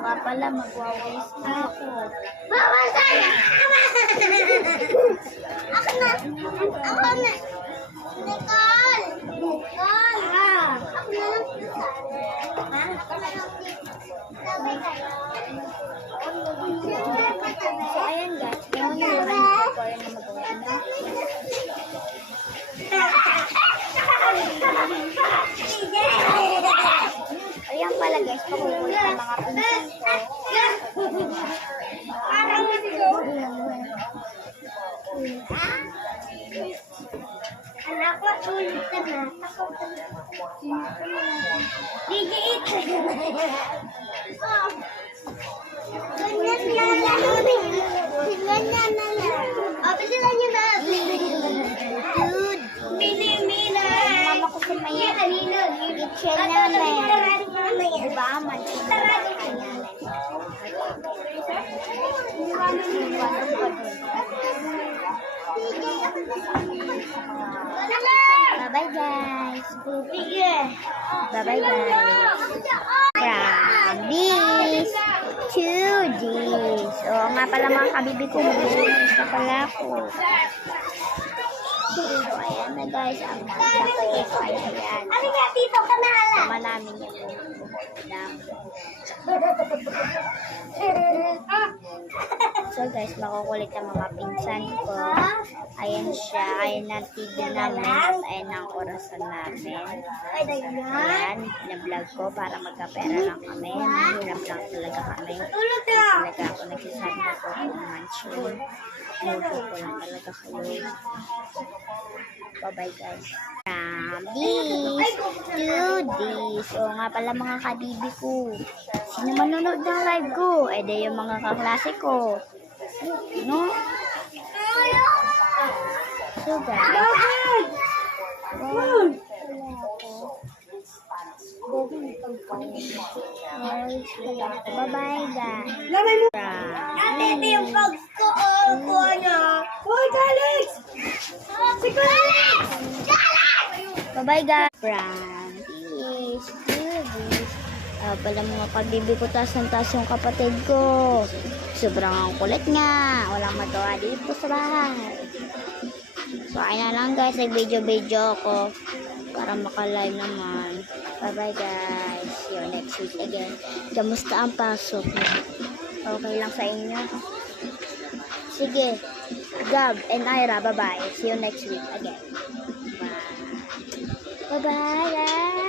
nga pala, magwawalis na ako. Mamasaya! Ako na! Ako na! Nicole! Nicole! Ako na lang dito. Ha? Ako na lang dito. Sabay kayo. So, ayan guys. Yung niliman ko rin na magawa na. Ayan pala guys, pakukulit ang mga pinsan ko. Parang anak ko, ulit na na. DJ it. Ganyan na lang. Ganyan na lang. O, pilihan nyo na. Dude. Mini-mina. Mama ko sa may kitchen namin. Diba, man? Bye-bye guys. Bye-bye guys. From this to this. Oo nga pala mga kabibi ko. Mag-iinis na pala ako. So, ayan na guys. Ang mga ko. Ayan. Ano nga dito ka na hala? Sama namin yung So guys, makukulit ang mga pinsan ko. Ayan siya. Ayan ang TV namin. At ayan ang orasan namin. Ayan, na-vlog ko para magkapera lang kami. Mahirap lang talaga kami. Tulog ka. Talaga ako nagsasabi ko kung mansion. Luto ko lang talaga kayo. Bye-bye guys. From this to this. O nga pala mga kabibi ko. Sino manonood ng live ko? Eh di yung mga kaklase ko. No? So guys. Bye-bye guys. Ate, ito yung frogs ko. Oh, kuha niya. Hoy, Alex! Si Alex! Bye-bye guys. From this to this. Pala mga kabibi ko, taas yung kapatid ko. Sobrang ang kulit nga. Walang magawa dito sa bahay. So, ayun na lang guys. Nag-video ako para maka-live naman. Bye-bye guys. See you next week again. Kamusta ang pasok? Okay lang sa inyo? Sige. Gab and Ira, bye-bye. See you next week again. Bye. Bye-bye guys.